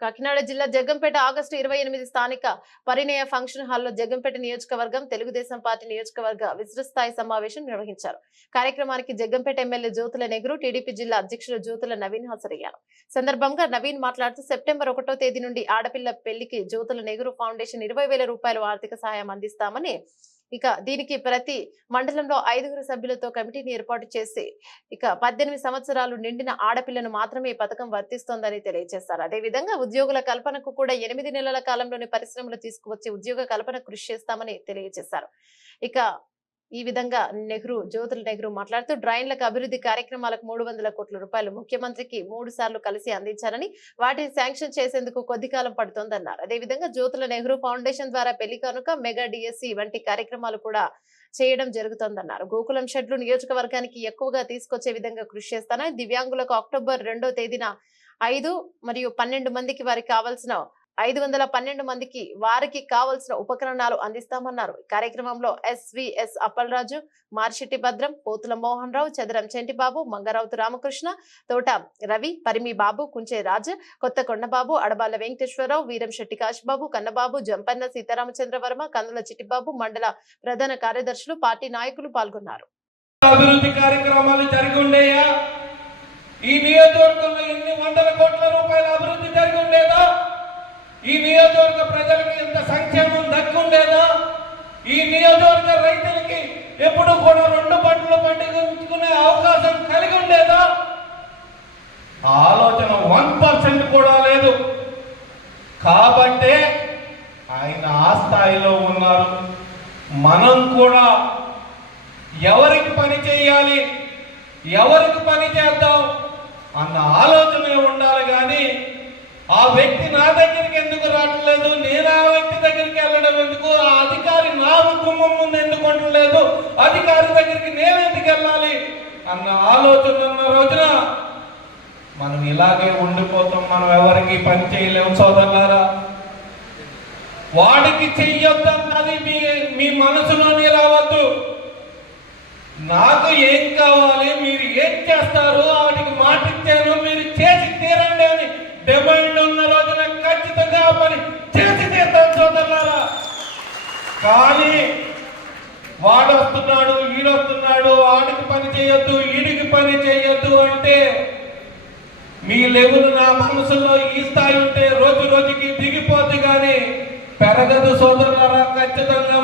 కాకినాడ జిల్లా జగ్గంపేట ఆగస్టు ఇరవై ఎనిమిది స్థానిక పరిణయ ఫంక్షన్ హాల్లో జగ్గంపేట నియోజకవర్గం తెలుగుదేశం పార్టీ నియోజకవర్గ విస్తృత స్థాయి సమావేశం నిర్వహించారు. కార్యక్రమానికి జగ్గంపేట ఎమ్మెల్యే జ్యోతుల నెహ్రూ టీడీపీ జిల్లా అధ్యక్షులు జ్యోతుల నవీన్ హాజరయ్యారు. సందర్భంగా నవీన్ మాట్లాడుతూ సెప్టెంబర్ ఒకటో తేదీ నుండి ఆడపిల్ల పెళ్ళికి జ్యోతుల నెహ్రూ ఫౌండేషన్ ఇరవై వేల రూపాయలు ఆర్థిక సహాయం అందిస్తామని ఇక దీనికి ప్రతి మండలంలో ఐదుగురు సభ్యులతో కమిటీని ఏర్పాటు చేసి ఇక పద్దెనిమిది సంవత్సరాలు నిండిన ఆడపిల్లను మాత్రమే ఈ పథకం వర్తిస్తోందని తెలియజేశారు. అదేవిధంగా ఉద్యోగుల కల్పనకు కూడా ఎనిమిది నెలల కాలంలోని పరిశ్రమలు తీసుకువచ్చి ఉద్యోగ కల్పన కృషి చేస్తామని తెలియజేశారు. ఇక ఈ విధంగా నెహ్రూ జ్యోతుల నెహ్రూ మాట్లాడుతూ డ్రైన్లకు అభివృద్ధి కార్యక్రమాలకు మూడు వందల కోట్ల రూపాయలు ముఖ్యమంత్రికి మూడు సార్లు కలిసి అందించారని వాటిని శాంక్షన్ చేసేందుకు కొద్ది కాలం పడుతోందన్నారు. అదేవిధంగా జ్యోతుల నెహ్రూ ఫౌండేషన్ ద్వారా పెళ్ళి కనుక మెగా డిఎస్సి వంటి కార్యక్రమాలు కూడా చేయడం జరుగుతోందన్నారు. గోకులం షెడ్లు నియోజకవర్గానికి ఎక్కువగా తీసుకొచ్చే విధంగా కృషి చేస్తానని దివ్యాంగులకు అక్టోబర్ రెండో తేదీన ఐదు మరియు పన్నెండు మందికి వారికి కావాల్సిన ఐదు వందల పన్నెండు మందికి వారికి కావలసిన ఉపకరణాలు అందిస్తామన్నారు. ఈ కార్యక్రమంలో ఎస్విఎస్ అప్పలరాజు మార్షెట్టి భద్రం పోతుల మోహన్ రావు చదరం చెంటిబాబు మంగరావుతు రామకృష్ణ తోట రవి పరిమి బాబు కుంచే రాజ్ కొత్త కొండబాబు అడబాల వెంకటేశ్వరరావు వీరం శెట్టి కాశీబాబు కన్నబాబు జంపన్న సీతారామచంద్రవర్మ కందుల చిట్టిబాబు మండల ప్రధాన కార్యదర్శులు పార్టీ నాయకులు పాల్గొన్నారు. అభివృద్ధి కార్యక్రమాలు జరిగి ఈ నియోజకవర్గంలో ఎన్ని వందల కోట్ల రూపాయల అభివృద్ధి జరిగి ఈ నియోజకవర్గ ప్రజలకు ఎంత సంక్షేమం దక్కుండేదా? ఈ నియోజకవర్గ రైతులకి ఎప్పుడు కూడా రెండు పంటలు పండించుకునే అవకాశం కలిగి ఉండేదా ఆలోచన వన్ పర్సెంట్ కూడా లేదు. కాబట్టే ఆయన ఆ స్థాయిలో ఉన్నారు. మనం కూడా ఎవరికి పని చేయాలి ఎవరికి పని చేద్దాం అన్న ఆలోచనే ఉండాలి ఆ వ్యక్తి నా దగ్గరికి ఎందుకు రావట్లేదు నేను ఆ వ్యక్తి దగ్గరికి వెళ్ళడం ఎందుకు? ఆ అధికారి నా కుటుంబం ముందు ఎందుకు ఉండలేదు అధికారి దగ్గరికి నేను ఎందుకు వెళ్ళాలి? అన్న ఆలోచన ఉన్న రోజున మనం ఇలాగే ఉండిపోతాం. మనం ఎవరికి పని చేయలేము సోదరులారా. వాడికి చెయ్యొద్దన్నది మీ మీ మనసులోనే రావద్దు. నాకు ఏం కావాలి? మీరు ఏం చేస్తారు వాడికి మాట డిమాండ్ ఉన్న రోజున ఖచ్చితంగా పని చేసి తీర్థం సోదరులారా. కానీ వాడు వస్తున్నాడు ఈడు వాడికి పని చేయొద్దు ఈడికి పని చేయొద్దు అంటే మీ లెవెల్ నా మనసులో ఈ స్థాయి ఉంటే రోజు రోజుకి దిగిపోద్ది కానీ పెరగదు సోదరులారా ఖచ్చితంగా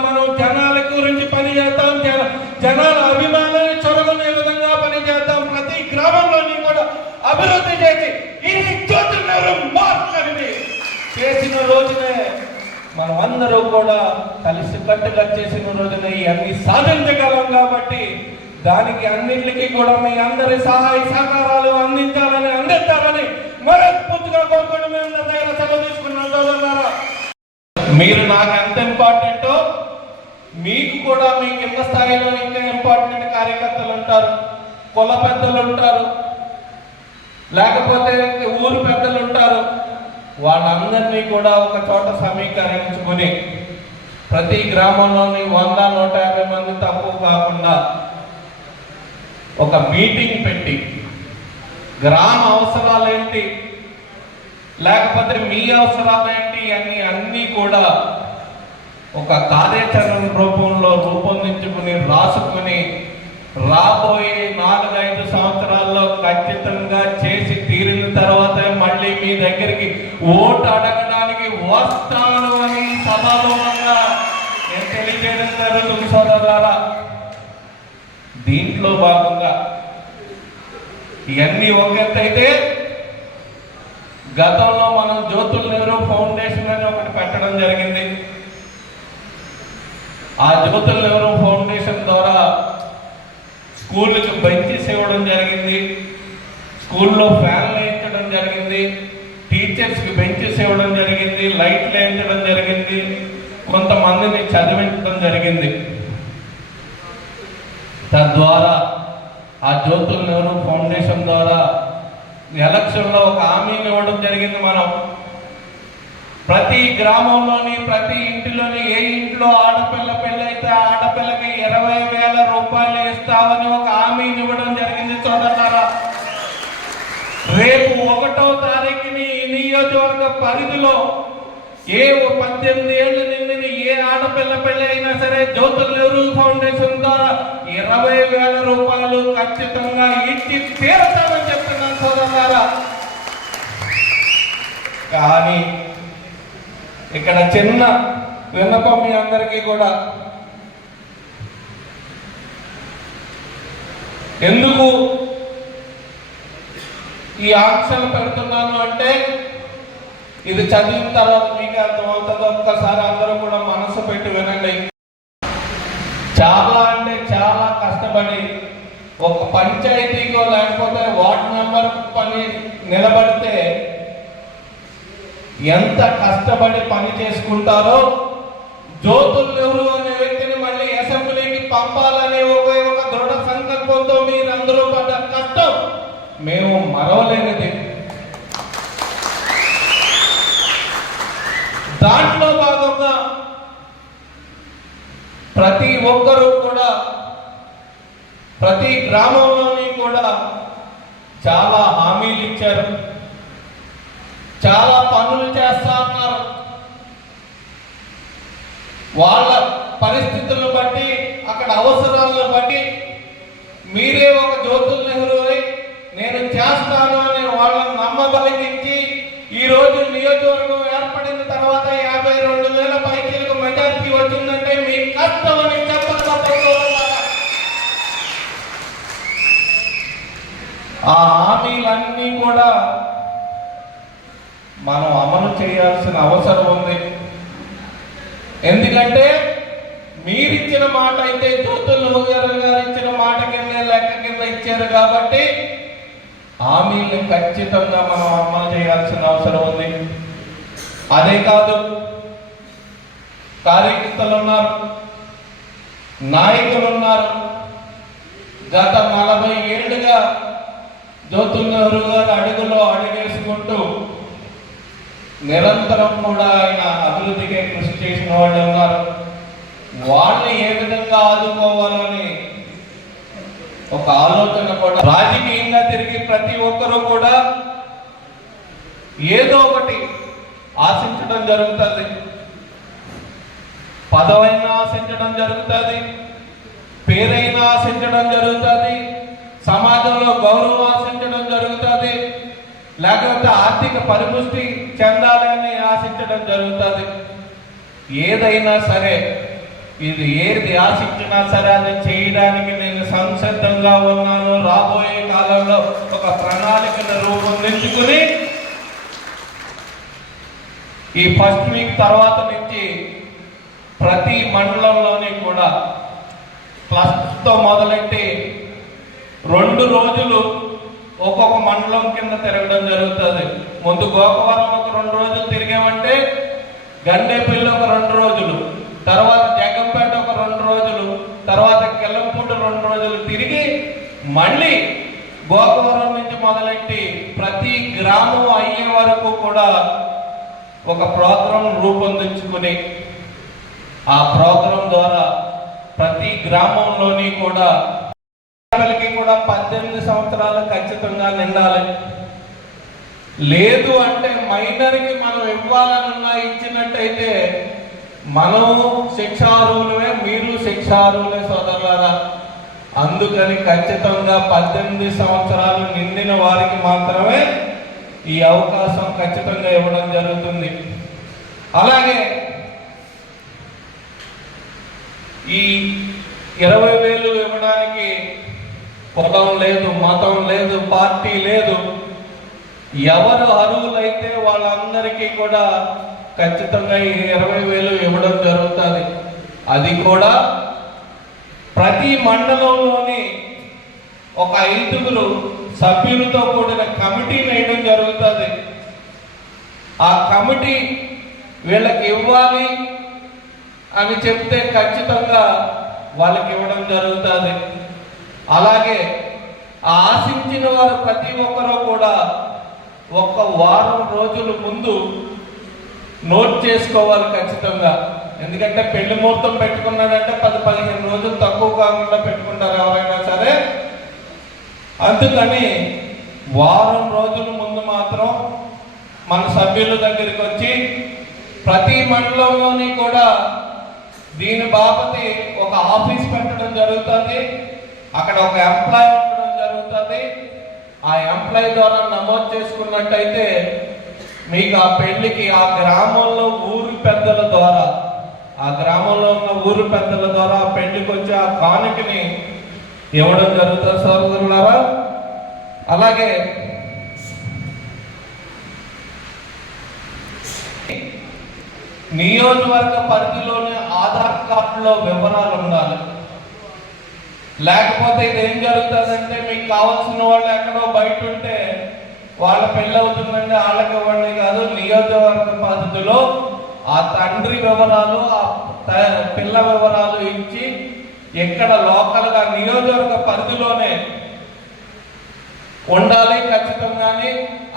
అందరూ కూడా కలిసి కట్టుగా చేసిన రోజున ఇవన్నీ సాధించగలం కాబట్టి దానికి అన్నింటికి కూడా మీ అందరి సహాయ సహకారాలు అందించాలని అందిస్తారని మనస్ఫూర్తిగా కోరుకుని మేము నా దగ్గర సెలవు తీసుకున్నాం సోదరులారా మీరు నాకు ఎంత ఇంపార్టెంటో మీకు కూడా మీ కింద స్థాయిలో ఇంకా ఇంపార్టెంట్ కార్యకర్తలు ఉంటారు కుల పెద్దలు ఉంటారు లేకపోతే ఊరు పెద్దలు ఉంటారు వాళ్ళందరినీ కూడా ఒక చోట సమీకరించుకొని ప్రతి గ్రామంలోని వంద నూట యాభై మంది తక్కువ కాకుండా ఒక మీటింగ్ పెట్టి గ్రామ అవసరాలేంటి లేకపోతే మీ అవసరాలేంటి అని అన్నీ కూడా ఒక కార్యాచరణ రూపంలో రూపొందించుకుని రాసుకుని రాబోయే నాలుగైదు సంవత్సరాల్లో ఖచ్చితంగా చేసి తీరిన తర్వాత మళ్ళీ మీ దగ్గరికి ఓటు అడగడానికి వస్తాను అని సభాముఖంగా నేను తెలియజేయడం జరుగుతుంది సోదరులారా. దీంట్లో భాగంగా ఇవన్నీ ఒక అయితే గతంలో మనం జ్యోతుల నెహ్రూ ఫౌండేషన్ అని ఒకటి పెట్టడం జరిగింది. ఆ జ్యోతుల నెహ్రూ స్కూళ్ళకి బెంచెస్ ఇవ్వడం జరిగింది. స్కూల్లో ఫ్యాన్లు వేయించడం జరిగింది. టీచర్స్కి బెంచెస్ ఇవ్వడం జరిగింది. లైట్లు వేయించడం జరిగింది. కొంతమందిని చదివించడం జరిగింది. తద్వారా ఆ జ్యోతుల నెహ్రూ ఫౌండేషన్ ద్వారా ఎలక్షన్లో ఒక హామీని ఇవ్వడం జరిగింది మనం. ప్రతి గ్రామంలోని ప్రతి ఇంటిలోని ఏ ఇంట్లో ఆడపిల్ల పెళ్ళైతే ఆడపిల్లకి ఇరవై వేల రూపాయలు ఇస్తామని ఒక హామీని ఇవ్వడం జరిగింది. చూడతారా రేపు ఒకటో తారీఖుని ఈ నియోజకవర్గ పరిధిలో ఏ పద్దెనిమిది ఏళ్ళు నిండిన ఏ ఆడపిల్ల పెళ్ళి అయినా సరే జ్యోతుల నెహ్రూ ఫౌండేషన్ ద్వారా ఇరవై వేల రూపాయలు ఖచ్చితంగా ఇచ్చి తీరతామని చెప్తున్నాను సోదరులారా. కానీ ఇక్కడ చిన్న విన్నపం మీ అందరికీ కూడా. ఎందుకు ఈ ఆంక్షలు పెడుతున్నాను అంటే ఇది చదివిన తర్వాత మీకు అర్థమవుతుంది. ఒక్కసారి అందరూ కూడా మనసు పెట్టి వినండి. చాలా అంటే చాలా కష్టపడి ఒక పంచాయతీకో లేకపోతే వార్డ్ మెంబర్ పని నిలబడితే ఎంత కష్టపడి పని చేసుకుంటారో జ్యోతుల్ నెహ్రూ అనే వ్యక్తిని మళ్ళీ అసెంబ్లీకి పంపాలనే ఒక ఒక దృఢ సంకల్పంతో మీరందరూ పడ్డ కష్టం మేము మరవలేనిది. దాంట్లో భాగంగా ప్రతి ఒక్కరూ కూడా ప్రతి గ్రామంలోని కూడా చాలా హామీలు ఇచ్చారు. చాలా పనులు చేస్తా ఉన్నారు. వాళ్ళ పరిస్థితులను బట్టి అక్కడ అవసరాలను బట్టి మీరే ఒక జ్యోతుల నెహ్రూ నేను చేస్తాను అని వాళ్ళని నమ్మబలిగించి ఈ రోజు నియోజకవర్గం ఏర్పడిన తర్వాత యాభై రెండు వేల పైకీలకు మెజార్టీ వచ్చిందంటే మీ కష్టం అని ఆ హామీలన్నీ కూడా మనం అమలు చేయాల్సిన అవసరం ఉంది. ఎందుకంటే మీరిచ్చిన మాట అయితే జ్యోతులు గారు ఇచ్చిన మాట కింద లెక్క కింద ఇచ్చారు కాబట్టి హామీల్ని ఖచ్చితంగా మనం అమలు చేయాల్సిన అవసరం ఉంది. అదే కాదు కార్యకర్తలు ఉన్నారు నాయకులు ఉన్నారు. గత నలభై ఏళ్ళుగా జ్యోతుల్ నెహ్రూ గారు అడుగులో అడుగేసుకుంటూ నిరంతరం కూడా ఆయన అభివృద్ధికి కృషి చేసిన వాళ్ళు ఉన్నారు. వాళ్ళని ఏ విధంగా ఆదుకోవాలని ఒక ఆలోచన కూడా రాజకీయంగా తిరిగి ప్రతి ఒక్కరూ కూడా ఏదో ఒకటి ఆశించడం జరుగుతుంది. పదవైనా ఆశించడం జరుగుతుంది. పేరైనా ఆశించడం జరుగుతుంది. సమాజంలో గౌరవం ఆశించడం లేకపోతే ఆర్థిక పరిపుష్టి చెందాలని ఆశించడం జరుగుతుంది. ఏదైనా సరే ఇది ఏది ఆశించినా సరే అది చేయడానికి నేను సంసిద్ధంగా ఉన్నాను. రాబోయే కాలంలో ఒక ప్రణాళికను రూపొందించుకుని ఈ ఫస్ట్ వీక్ తర్వాత నుంచి ప్రతి మండలంలోని కూడా క్లస్తో మొదలెట్టి రెండు రోజులు ఒక్కొక్క మండలం కింద తిరగడం జరుగుతుంది. ముందు గోకవరం ఒక రెండు రోజులు తిరిగామంటే గండేపల్లి ఒక రెండు రోజులు తర్వాత జగంపేట ఒక రెండు రోజులు తర్వాత కిల్లంపూట రెండు రోజులు తిరిగి మళ్ళీ గోకవరం నుంచి మొదలెట్టి ప్రతి గ్రామం అయ్యే వరకు కూడా ఒక ప్రోగ్రాం రూపొందించుకుని ఆ ప్రోగ్రాం ద్వారా ప్రతి గ్రామంలోని కూడా పిల్లలకి కూడా పద్దెనిమిది సంవత్సరాలు ఖచ్చితంగా నిండాలి. లేదు అంటే మైనర్కి మనం ఇవ్వాలనున్నా ఇచ్చినట్టయితే మనం శిక్షారులమే మీరు శిక్షారులే సోదరులారా. అందుకని ఖచ్చితంగా పద్దెనిమిది సంవత్సరాలు నిండిన వారికి మాత్రమే ఈ అవకాశం ఖచ్చితంగా ఇవ్వడం జరుగుతుంది. అలాగే ఈ ఇరవై వేలు ఇవ్వడానికి కులం లేదు మతం లేదు పార్టీ లేదు. ఎవరు అర్హులైతే వాళ్ళందరికీ కూడా ఖచ్చితంగా ఈ ఇరవై వేలు ఇవ్వడం జరుగుతుంది. అది కూడా ప్రతి మండలంలోని ఒక ఐదుగురు సభ్యులతో కూడిన కమిటీ వేయడం జరుగుతుంది. ఆ కమిటీ వీళ్ళకి ఇవ్వాలి అని చెప్తే ఖచ్చితంగా వాళ్ళకి ఇవ్వడం జరుగుతుంది. అలాగే ఆశించిన వారు ప్రతి ఒక్కరూ కూడా ఒక్క వారం రోజుల ముందు నోట్ చేసుకోవాలి ఖచ్చితంగా. ఎందుకంటే పెళ్ళి ముహూర్తం పెట్టుకున్నాడంటే పది పదిహేను రోజులు తక్కువ కాకుండా పెట్టుకుంటారు ఎవరైనా సరే. అందుకని వారం రోజుల ముందు మాత్రం మన సభ్యుల దగ్గరికి వచ్చి ప్రతి మండలంలోని కూడా దీని బాపతి ఒక ఆఫీస్ పెట్టడం జరుగుతుంది. అక్కడ ఒక ఎంప్లాయ్ ఉండడం జరుగుతుంది. ఆ ఎంప్లాయ్ ద్వారా నమోదు చేసుకున్నట్టయితే మీకు ఆ పెళ్ళికి ఆ గ్రామంలో ఊరు పెద్దల ద్వారా ఆ గ్రామంలో ఉన్న ఊరు పెద్దల ద్వారా ఆ పెళ్ళికి వచ్చే ఆ కానుకని ఇవ్వడం జరుగుతుంది సోదరులారా అలాగే నియోజకవర్గ పరిధిలోని ఆధార్ కార్డులో వివరాలు ఉండాలి. లేకపోతే ఇది ఏం జరుగుతుందంటే మీకు కావాల్సిన వాళ్ళు ఎక్కడో బయట ఉంటే వాళ్ళ పెళ్ళి అవుతుందంటే వాళ్ళకి ఇవ్వండి కాదు నియోజకవర్గ పద్ధతిలో ఆ తండ్రి వివరాలు ఆ త- పిల్ల వివరాలు ఇచ్చి ఎక్కడ లోకల్గా నియోజకవర్గ పరిధిలోనే ఉండాలి ఖచ్చితంగానే.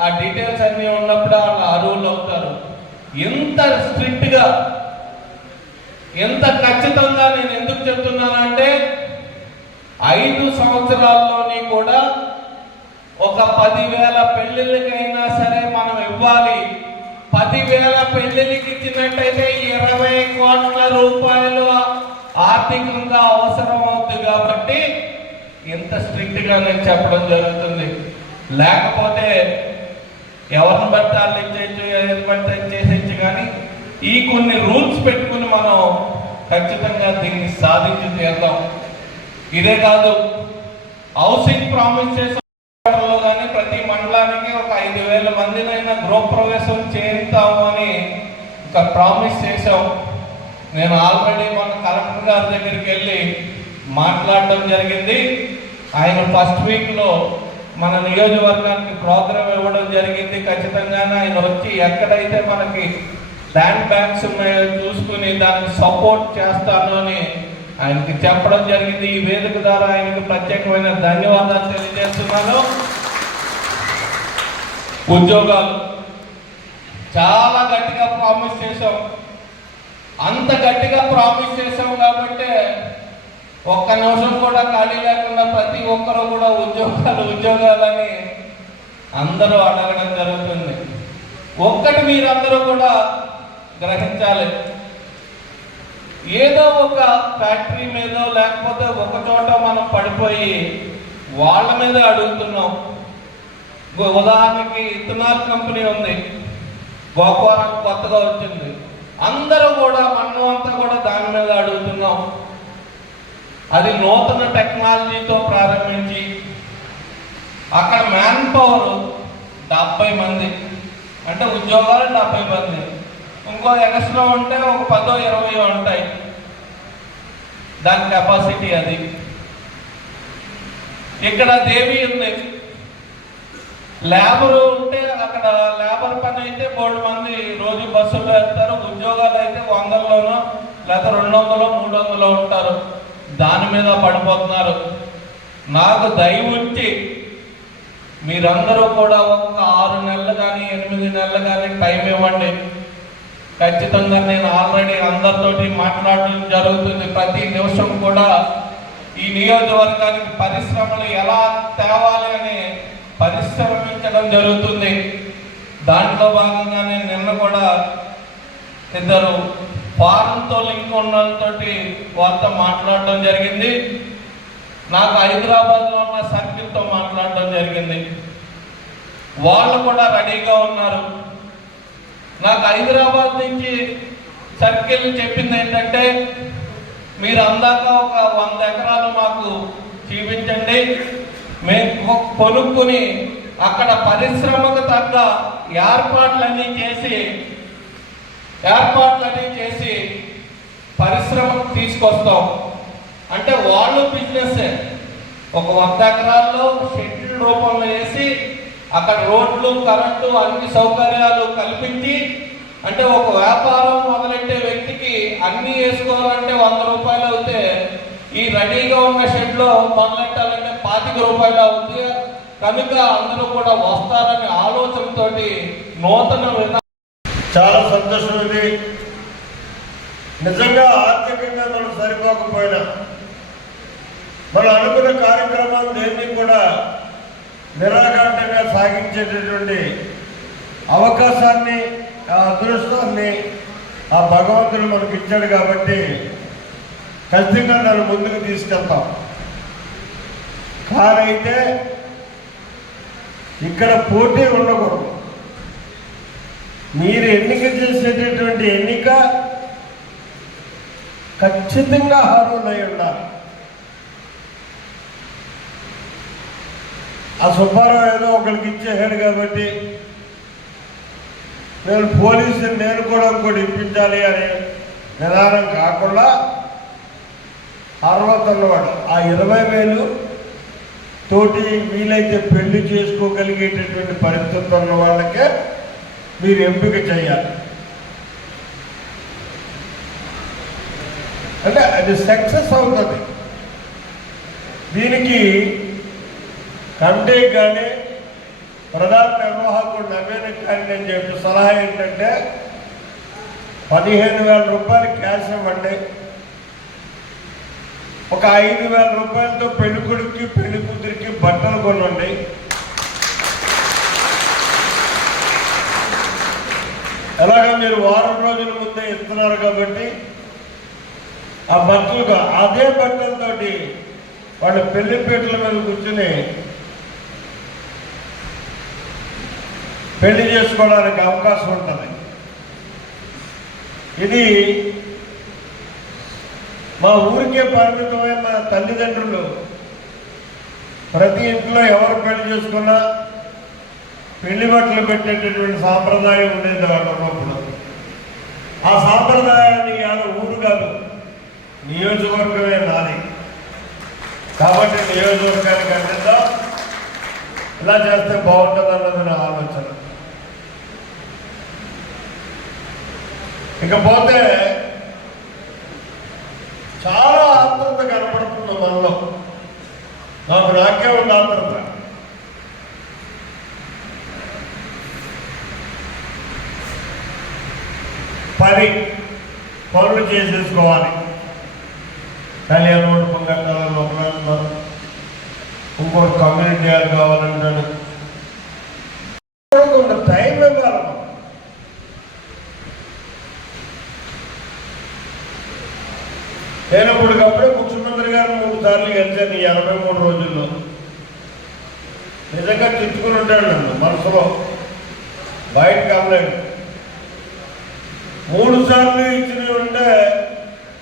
ఆ డీటెయిల్స్ అన్ని ఉన్నప్పుడు వాళ్ళు అరువులు అవుతారు. ఎంత స్ట్రిక్ట్గా ఎంత ఖచ్చితంగా నేను ఎందుకు చెప్తున్నానంటే ఐదు సంవత్సరాల్లోని కూడా ఒక పదివేల పెళ్ళిళ్ళకైనా సరే మనం ఇవ్వాలి. పదివేల పెళ్ళిళ్ళకి ఇచ్చినట్టయితే ఇరవై కోట్ల రూపాయలు ఆర్థికంగా అవసరం అవుతుంది కాబట్టి ఇంత స్ట్రిక్ట్గా నేను చెప్పడం జరుగుతుంది. లేకపోతే ఎవరిని బట్టి వాళ్ళు ఇచ్చేయచ్చు ఏది పడితే చేసేయచ్చు కానీ ఈ కొన్ని రూల్స్ పెట్టుకుని మనం ఖచ్చితంగా దీన్ని సాధించి తీద్దాం ఇదే కాదు హౌసింగ్ ప్రామిస్ చేసేలో కానీ ప్రతి మండలానికి ఒక ఐదు వేల మందినైనా గృహప్రవేశం చేరుతాము అని ఒక ప్రామిస్ చేశాం. నేను ఆల్రెడీ మన కలెక్టర్ గారి దగ్గరికి వెళ్ళి మాట్లాడడం జరిగింది. ఆయన ఫస్ట్ వీక్లో మన నియోజకవర్గానికి ప్రోగ్రామ్ ఇవ్వడం జరిగింది. ఖచ్చితంగానే ఆయన వచ్చి ఎక్కడైతే మనకి ల్యాండ్ బ్యాంక్స్ ఉన్నాయో చూసుకుని దాన్ని సపోర్ట్ చేస్తాను అని ఆయనకి చెప్పడం జరిగింది. ఈ వేదిక ద్వారా ఆయనకు ప్రత్యేకమైన ధన్యవాదాలు తెలియజేస్తున్నాను. ఉద్యోగాలు చాలా గట్టిగా ప్రామిస్ చేశాం. అంత గట్టిగా ప్రామిస్ చేశాం కాబట్టి ఒక్క నిమిషం కూడా ఖాళీ లేకుండా ప్రతి ఒక్కరు కూడా ఉద్యోగాలు ఉద్యోగాలని అందరూ అడగడం జరుగుతుంది. ఒక్కటి మీరందరూ కూడా గ్రహించాలి. ఏదో ఒక ఫ్యాక్టరీ మీద లేకపోతే ఒక చోట మనం పడిపోయి వాళ్ళ మీద అడుగుతున్నాం. ఉదాహరణకి ఇథనాల్ కంపెనీ ఉంది. గోపారం కొత్తగా వచ్చింది. అందరూ కూడా మనం అంతా కూడా దాని మీద అడుగుతున్నాం. అది నూతన టెక్నాలజీతో ప్రారంభించి అక్కడ మ్యాన్ పవర్ డెబ్బై మంది. అంటే ఉద్యోగాలు డెబ్బై మంది. ఇంకో ఎక్స్ట్రా ఉంటే ఒక పదో ఇరవై ఉంటాయి. దాని కెపాసిటీ అది. ఇక్కడ దేవి ఉంది. లేబర్ ఉంటే అక్కడ లేబర్ పని అయితే మూడు మంది రోజు బస్సులో వెళ్తారు ఉద్యోగాలు అయితే వందల్లోనో లేదా రెండు వందలు మూడు వందలు ఉంటారు. దాని మీద పడిపోతున్నారు. నాకు దయవుంచి మీరందరూ కూడా ఒక ఆరు నెలలు కానీ ఎనిమిది నెలలు కానీ టైం ఇవ్వండి. ఖచ్చితంగా నేను ఆల్రెడీ అందరితోటి మాట్లాడడం జరుగుతుంది. ప్రతి నిమిషం కూడా ఈ నియోజకవర్గానికి పరిశ్రమలు ఎలా తేవాలి అని పరిశ్రమించడం జరుగుతుంది. దాంట్లో భాగంగానే నిన్న కూడా ఇద్దరు ఫారంతో లింక్ ఉన్నతోటి వార్త మాట్లాడడం జరిగింది. నాకు హైదరాబాద్లో ఉన్న సర్కిల్తో మాట్లాడడం జరిగింది. వాళ్ళు కూడా రెడీగా ఉన్నారు. నాకు హైదరాబాద్ నుంచి సర్కిల్ చెప్పింది ఏంటంటే మీరు అందాక ఒక వంద ఎకరాలు మాకు చూపించండి. మేము కొనుక్కుని అక్కడ పరిశ్రమకు తగ్గ ఏర్పాట్లన్నీ చేసి ఏర్పాట్లన్నీ చేసి పరిశ్రమకు తీసుకొస్తాం. అంటే వాళ్ళు బిజినెస్ ఒక వంద ఎకరాల్లో షెడ్యూల్ రూపంలో వేసి అక్కడ రోడ్లు కరెంటు అన్ని సౌకర్యాలు కల్పించి అంటే ఒక వ్యాపారం మొదలెట్టే వ్యక్తికి అన్ని వేసుకోవాలంటే వంద రూపాయలు అవుతే ఈ రెడీగా ఉన్న షెడ్లో మొదలెట్టాలంటే పాతిక రూపాయలు అవుతుంది కనుక అందరూ కూడా వస్తారనే ఆలోచనతోటి నూతన విధానం చాలా సంతోషం ఉంది నిజంగా ఆర్థికంగా మనం సరిపోకపోయినా మనం అనుకున్న కార్యక్రమాలు దేన్ని కూడా నిరాకరణ సాగించేటటువంటి అవకాశాన్ని ఆ అదృష్టాన్ని ఆ భగవంతుడు మనకు ఇచ్చాడు కాబట్టి ఖచ్చితంగా నన్ను ముందుకు తీసుకెళ్తాం. కానైతే ఇక్కడ పోటీ ఉండకూడదు. మీరు ఎన్నిక చేసేటటువంటి ఎన్నిక ఖచ్చితంగా హారులై ఉండాలి. ఆ సుబ్బారావు ఏదో ఒకరికి ఇచ్చేసాడు కాబట్టి నేను పోలీసుని నేను కూడా ఇంకోటి ఇప్పించాలి అనే నిదానం కాకుండా అర్హత ఆ ఇరవై వేలు తోటి వీలైతే పెళ్ళి చేసుకోగలిగేటటువంటి పరిస్థితి ఉన్న వాళ్ళకే మీరు ఎంపిక చేయాలి. అంటే అది సక్సెస్ అవుతుంది. దీనికి తండ్రి కానీ ప్రధాన నిర్వాహకుడు నవీన్ కానీ నేను చెప్పిన సలహా ఏంటంటే పదిహేను వేల రూపాయలు క్యాష్ ఇవ్వండి. ఒక ఐదు వేల రూపాయలతో పెళ్ళి కొడుక్కి పెళ్ళి కూతురికి బట్టలు కొనండి. ఎలాగ మీరు వారం రోజుల ముందే ఇస్తున్నారు కాబట్టి ఆ బట్టలు అదే బట్టలతోటి వాళ్ళ పెళ్ళి పీటల మీద కూర్చుని పెళ్ళి చేసుకోవడానికి అవకాశం ఉంటుంది. ఇది మా ఊరికే పరిమితమైన తల్లిదండ్రులు ప్రతి ఇంట్లో ఎవరు పెళ్ళి చేసుకున్నా పెళ్ళి బట్టలు పెట్టేటటువంటి సాంప్రదాయం ఉండేది వాళ్ళ ఉన్నప్పుడు ఆ సాంప్రదాయాన్ని ఆయన ఊరు కాదు నియోజకవర్గమే నాది. కాబట్టి నియోజకవర్గానికి అందిద్దాం ఇలా చేస్తే బాగుంటుంది అన్నది నా ఆలోచన. ఇకపోతే చాలా ఆత్రత కనపడుతుంది మనలో నాకు నాకే ఉన్న ఆత్రత పని పనులు చేసేసుకోవాలి కళ్యాణ మండపం కట్టాలని ఒకరు ఇంకోటి కమ్యూనిటీ హాల్ కావాలంటాడు కొంత టైం ఇవ్వాలి మనం. నేను ఇప్పటికప్పుడే ముఖ్యమంత్రి గారు మూడు సార్లు గెలిచాను ఈ ఎనభై మూడు రోజుల్లో నిజంగా తిట్టుకుని ఉంటాడు నన్ను మనసులో. బయట కంప్లైంట్. మూడు సార్లు ఇచ్చినవి ఉంటే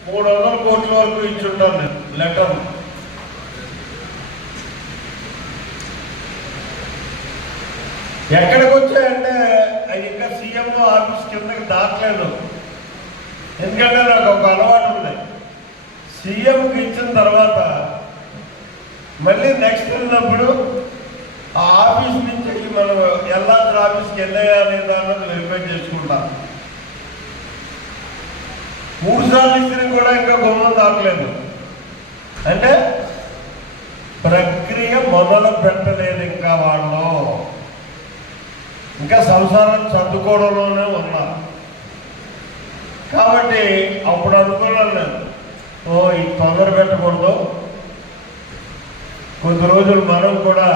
మూడు వందల కోట్ల వరకు ఇచ్చి ఉంటాను నేను లెటర్. ఎక్కడికి వచ్చాయంటే అది ఇంకా సీఎం ఆఫీస్ కిందకి దాటలేదు. ఎందుకంటే నాకు ఒక అలవాటు ఉంది. సీఎంకి ఇచ్చిన తర్వాత మళ్ళీ నెక్స్ట్ వెళ్ళినప్పుడు ఆ ఆఫీస్ నుంచి వెళ్ళి మనం ఎల్లాంటి ఆఫీస్కి వెళ్ళాయా లేదా అన్నది వెరిఫై చేసుకుంటాం. మూడు సార్లు ఇచ్చిన కూడా ఇంకా గుమ్మం దాటలేదు. అంటే ప్రక్రియ మొదలు పెట్టలేదు ఇంకా వాళ్ళు. ఇంకా సంసారం సర్దుకోవడంలోనే ఉన్నా. కాబట్టి అప్పుడు అనుకున్నాను నేను ఓ ఈ తొందర పెట్టకూడదు. కొద్ది రోజులు మనం కూడా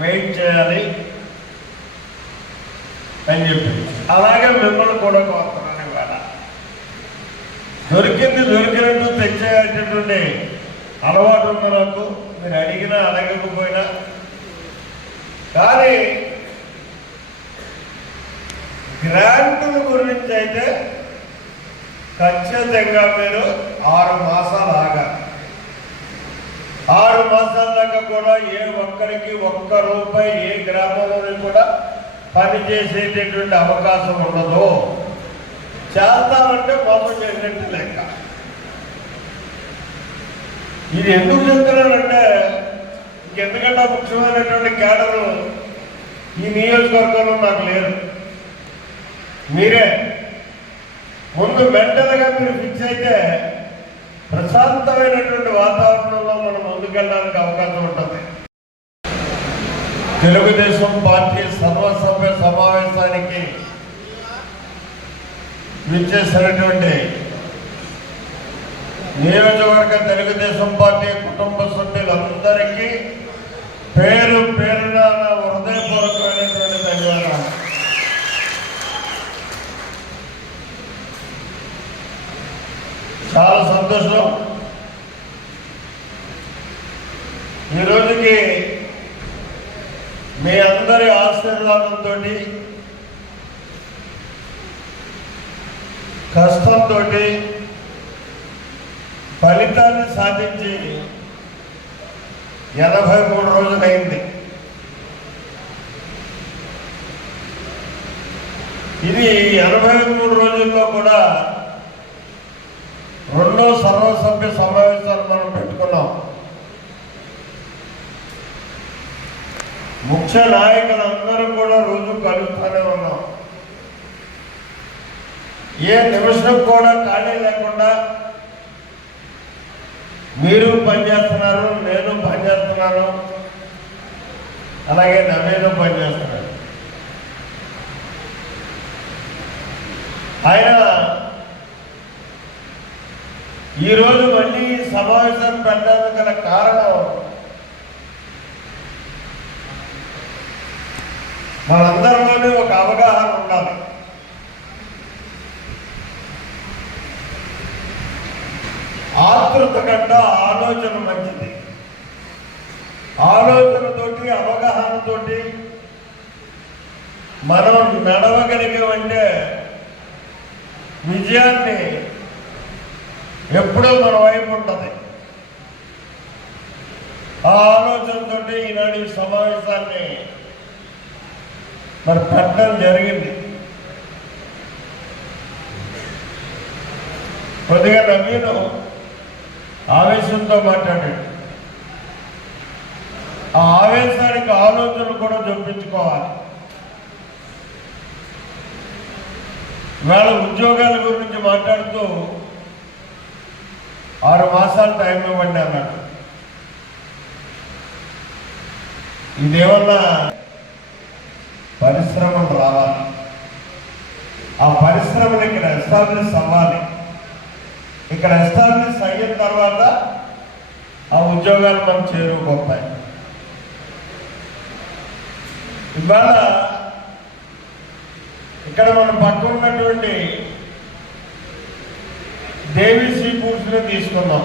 వెయిట్ చేయాలి అని చెప్పి. అలాగే మిమ్మల్ని కూడా కోరుతున్నాను ఇవాళ దొరికింది దొరికినట్టు తెచ్చేటటువంటి అలవాటు ఉంది నాకు మీరు అడిగినా అడగకపోయినా కానీ గ్రాంటుల గురించి అయితే ఖచ్చితంగా మీరు ఆరు మాసాలు ఆగాలి ఆరు మాసాల దాకా కూడా ఏ ఒక్కరికి ఒక్క రూపాయి ఏ గ్రామంలోని కూడా పని చేసేటటువంటి అవకాశం ఉండదు. చేస్తామంటే మోసం చేసినట్టు లెక్క. ఇది ఎందుకు చెప్తున్నానంటే ఇంకెందుకంటే ముఖ్యమైనటువంటి కేడరు ఈ నియోజకవర్గంలో నాకు లేరు. మీరే. ముందు మెంటల్గా మీరు ఫిక్స్ అయితే ప్రశాంతమైనటువంటి వాతావరణంలో మనం ముందుకెళ్ళడానికి అవకాశం ఉంటుంది. తెలుగుదేశం పార్టీ సర్వసభ్య సమావేశానికి విచ్చేసినటువంటి నియోజకవర్గ తెలుగుదేశం పార్టీ కుటుంబ సభ్యులందరికీ పేరు పేరు నా హృదయపూర్వకమైనటువంటి ధన్యవాదాలు. చాలా సంతోషం. ఈరోజుకి మీ అందరి ఆశీర్వాదంతో కష్టంతో ఫలితాన్ని సాధించి ఎనభై మూడు రోజులైంది. ఇది ఎనభై మూడు రోజుల్లో కూడా రెండో సర్వసభ్య సమావేశాలు మనం పెట్టుకున్నాం ముఖ్య నాయకులందరూ కూడా రోజు కలుస్తూనే ఉన్నాం. ఏ నిమిషం కూడా ఖాళీ లేకుండా మీరు పనిచేస్తున్నారు నేను పనిచేస్తున్నాను. అలాగే నవీను పనిచేస్తున్నాడు ఆయన ఈరోజు మళ్ళీ సమావేశం పెట్టడానికి గల కారణం మనందరిలోనే ఒక అవగాహన ఉండాలి. ఆతృత కంటే ఆలోచన మంచిది. ఆలోచనతోటి అవగాహనతోటి మనం నడవగలిగామంటే విజయాన్ని ఎప్పుడూ మన వైపు ఉంటుంది. ఆ ఆలోచనతోటి ఈనాడు ఈ సమావేశాన్ని మరి పెట్టడం జరిగింది. కొద్దిగా నవీను ఆవేశంతో మాట్లాడాడు. ఆ ఆవేశానికి ఆలోచనలు కూడా చూపించుకోవాలి వేళ ఉద్యోగాల గురించి మాట్లాడుతూ ఆరు మాసాలు టైం ఇవ్వండి అన్నాడు. ఇదేమన్నా పరిశ్రమలు రావాలి. ఆ పరిశ్రమలు ఇక్కడ ఎస్టాబ్లిష్ అవ్వాలి. ఇక్కడ ఎస్టాబ్లిష్ అయిన తర్వాత ఆ ఉద్యోగాలు మనం చేరుకుపోతాయి ఇవాళ ఇక్కడ మన పక్కన ఉన్నటువంటి దేవి శ్రీ పూర్తిని తీసుకున్నాం.